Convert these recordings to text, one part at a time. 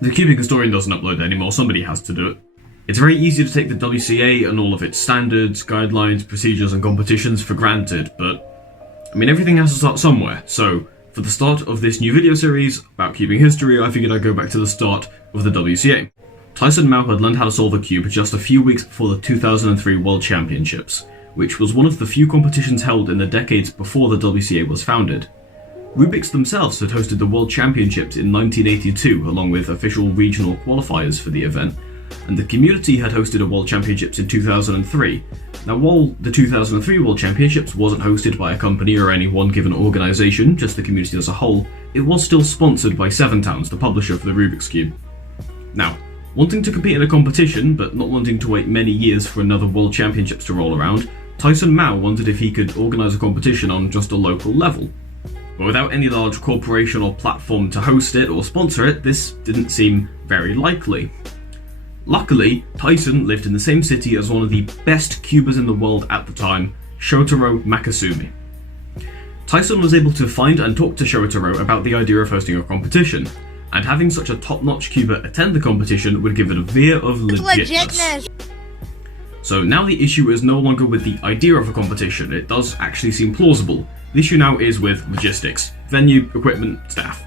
The Cubing Historian doesn't upload it anymore, somebody has to do it. It's very easy to take the WCA and all of its standards, guidelines, procedures and competitions for granted, but I mean everything has to start somewhere, so for the start of this new video series about cubing history, I figured I'd go back to the start of the WCA. Tyson Mao had learned how to solve a cube just a few weeks before the 2003 World Championships, which was one of the few competitions held in the decades before the WCA was founded. Rubik's themselves had hosted the World Championships in 1982 along with official regional qualifiers for the event, and the community had hosted a World Championships in 2003. Now, while the 2003 World Championships wasn't hosted by a company or any one given organisation, just the community as a whole, it was still sponsored by Seven Towns, the publisher for the Rubik's Cube. Now, wanting to compete in a competition, but not wanting to wait many years for another World Championships to roll around, Tyson Mao wondered if he could organise a competition on just a local level. But without any large corporation or platform to host it or sponsor it, this didn't seem very likely. Luckily, Tyson lived in the same city as one of the best cubers in the world at the time, Shotaro Makasumi. Tyson was able to find and talk to Shotaro about the idea of hosting a competition, and having such a top-notch cuber attend the competition would give it a veer of legitness. So now the issue is no longer with the idea of a competition, it does actually seem plausible. The issue now is with logistics, venue, equipment, staff.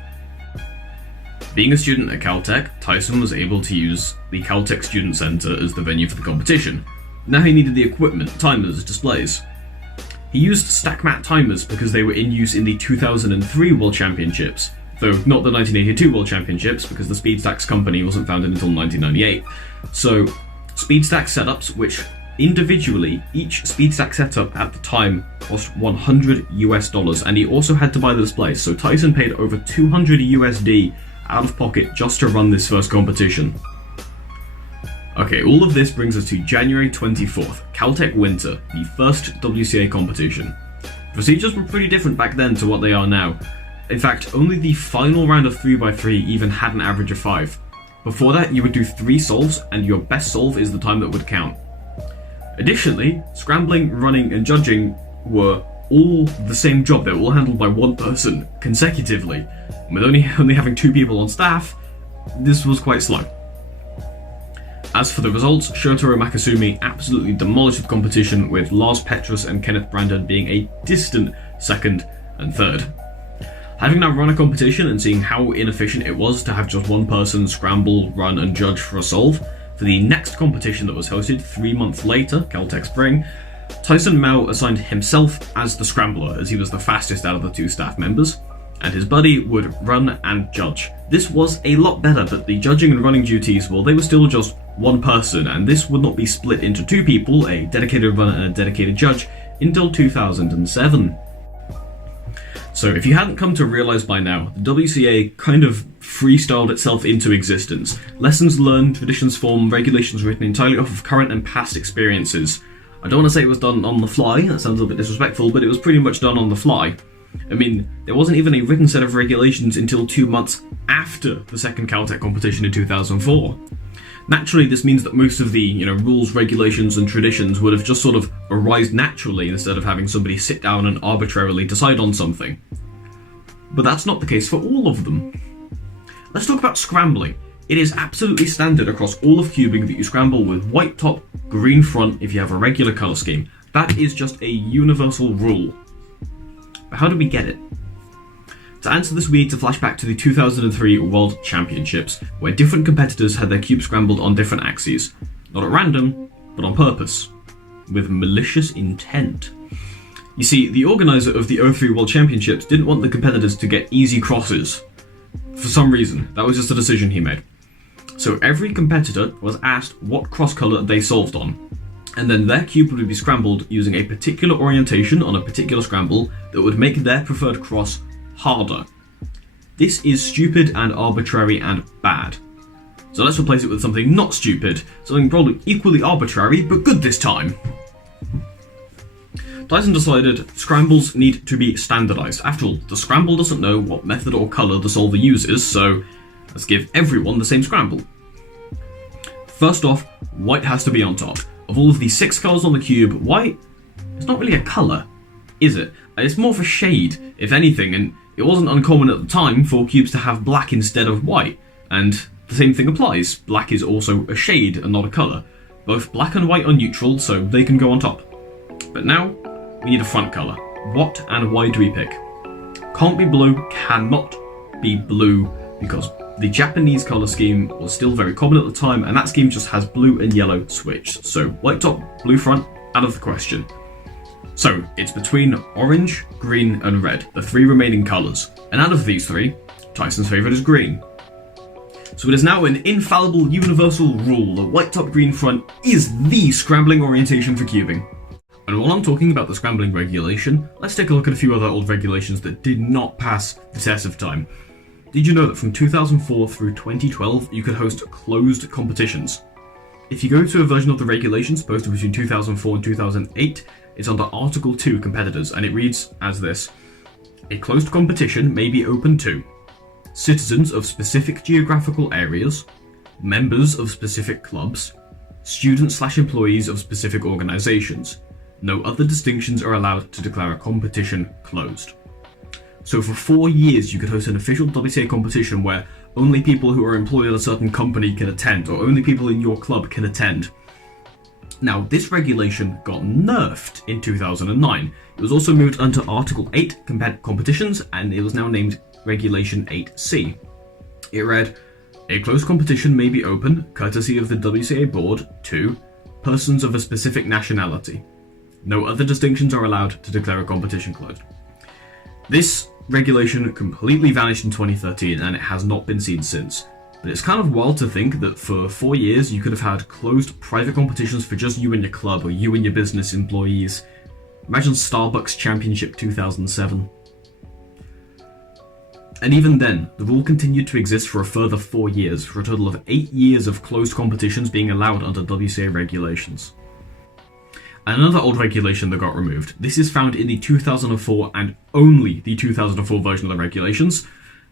Being a student at Caltech, Tyson was able to use the Caltech Student Center as the venue for the competition. Now he needed the equipment, timers, displays. He used StackMat timers because they were in use in the 2003 World Championships, though not the 1982 World Championships because the SpeedStacks company wasn't founded until 1998. So, SpeedStack setups, which individually, each SpeedStack setup at the time cost $100 and he also had to buy the displays, so Tyson paid over $200 out of pocket just to run this first competition. Okay, all of this brings us to January 24th, Caltech Winter, the first WCA competition. Procedures were pretty different back then to what they are now. In fact, only the final round of 3x3 even had an average of 5. Before that, you would do 3 solves, and your best solve is the time that would count. Additionally, scrambling, running, and judging were all the same job. They were all handled by one person consecutively. With only having 2 people on staff, this was quite slow. As for the results, Shotaro Makasumi absolutely demolished the competition, with Lars Petrus and Kenneth Brandon being a distant second and third. Having now run a competition and seeing how inefficient it was to have just one person scramble, run and judge for a solve, for the next competition that was hosted 3 months later, Caltech Spring, Tyson Mao assigned himself as the scrambler as he was the fastest out of the 2 staff members, and his buddy would run and judge. This was a lot better, but the judging and running duties, well, they were still just one person, and this would not be split into 2 people, a dedicated runner and a dedicated judge, until 2007. So if you hadn't come to realise by now, the WCA kind of freestyled itself into existence. Lessons learned, traditions formed, regulations written entirely off of current and past experiences. I don't want to say it was done on the fly, that sounds a little bit disrespectful, but it was pretty much done on the fly. I mean, there wasn't even a written set of regulations until 2 months after the second Caltech competition in 2004. Naturally, this means that most of the, rules, regulations and traditions would have just sort of arisen naturally instead of having somebody sit down and arbitrarily decide on something. But that's not the case for all of them. Let's talk about scrambling. It is absolutely standard across all of cubing that you scramble with white top, green front if you have a regular colour scheme. That is just a universal rule. But how do we get it? To answer this, we need to flash back to the 2003 World Championships, where different competitors had their cubes scrambled on different axes. Not at random, but on purpose. With malicious intent. You see, the organiser of the 03 World Championships didn't want the competitors to get easy crosses. For some reason, that was just a decision he made. So every competitor was asked what cross colour they solved on, and then their cube would be scrambled using a particular orientation on a particular scramble that would make their preferred cross harder. This is stupid and arbitrary and bad. So let's replace it with something not stupid, something probably equally arbitrary, but good this time. Tyson decided scrambles need to be standardised. After all, the scramble doesn't know what method or colour the solver uses, so let's give everyone the same scramble. First off, white has to be on top. Of all of the 6 colours on the cube, white is not really a colour, is it? It's more of a shade, if anything, and it wasn't uncommon at the time for cubes to have black instead of white. And the same thing applies. Black is also a shade and not a colour. Both black and white are neutral, so they can go on top. But now, we need a front colour. What and why do we pick? Can't be blue, cannot be blue, because the Japanese colour scheme was still very common at the time, and that scheme just has blue and yellow switched. So white top, blue front, out of the question. So it's between orange, green and red, the three remaining colours. And out of these three, Tyson's favourite is green. So it is now an infallible universal rule that white top, green front is the scrambling orientation for cubing. And while I'm talking about the scrambling regulation, let's take a look at a few other old regulations that did not pass the test of time. Did you know that from 2004 through 2012, you could host closed competitions? If you go to a version of the regulations posted between 2004 and 2008, it's under Article 2 competitors, and it reads as this. A closed competition may be open to citizens of specific geographical areas, members of specific clubs, students/employees of specific organisations. No other distinctions are allowed to declare a competition closed. So for 4 years you could host an official WCA competition where only people who are employed at a certain company can attend, or only people in your club can attend. Now this regulation got nerfed in 2009. It was also moved under Article 8 competitions, and it was now named Regulation 8C. It read, a closed competition may be open, courtesy of the WCA board, to persons of a specific nationality. No other distinctions are allowed to declare a competition closed. This regulation completely vanished in 2013 and it has not been seen since. But it's kind of wild to think that for 4 years you could have had closed private competitions for just you and your club or you and your business employees. Imagine Starbucks Championship 2007. And even then, the rule continued to exist for a further 4 years, for a total of 8 years of closed competitions being allowed under WCA regulations. And another old regulation that got removed. This is found in the 2004 and only the 2004 version of the regulations.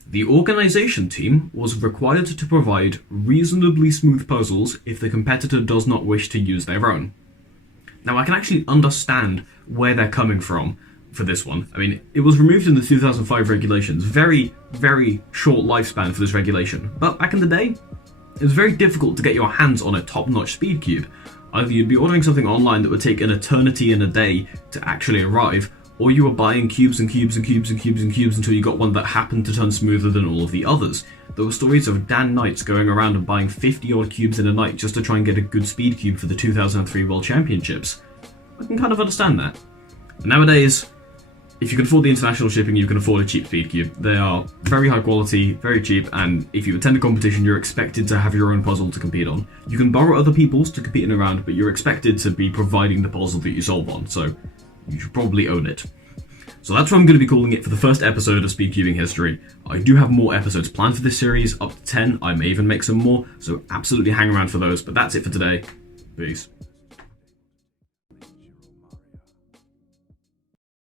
The organisation team was required to provide reasonably smooth puzzles if the competitor does not wish to use their own. Now I can actually understand where they're coming from for this one. I mean, it was removed in the 2005 regulations. Very, very short lifespan for this regulation. But back in the day, it was very difficult to get your hands on a top-notch speed cube. Either you'd be ordering something online that would take an eternity and a day to actually arrive, or you were buying cubes and cubes and cubes and cubes and cubes until you got one that happened to turn smoother than all of the others. There were stories of Dan Knights going around and buying 50 odd cubes in a night just to try and get a good speed cube for the 2003 World Championships. I can kind of understand that. But nowadays, if you can afford the international shipping, you can afford a cheap speed cube. They are very high quality, very cheap, and if you attend a competition, you're expected to have your own puzzle to compete on. You can borrow other people's to compete in a round, but you're expected to be providing the puzzle that you solve on, so you should probably own it. So that's what I'm going to be calling it for the first episode of Speedcubing History. I do have more episodes planned for this series, up to 10. I may even make some more, so absolutely hang around for those. But that's it for today. Peace.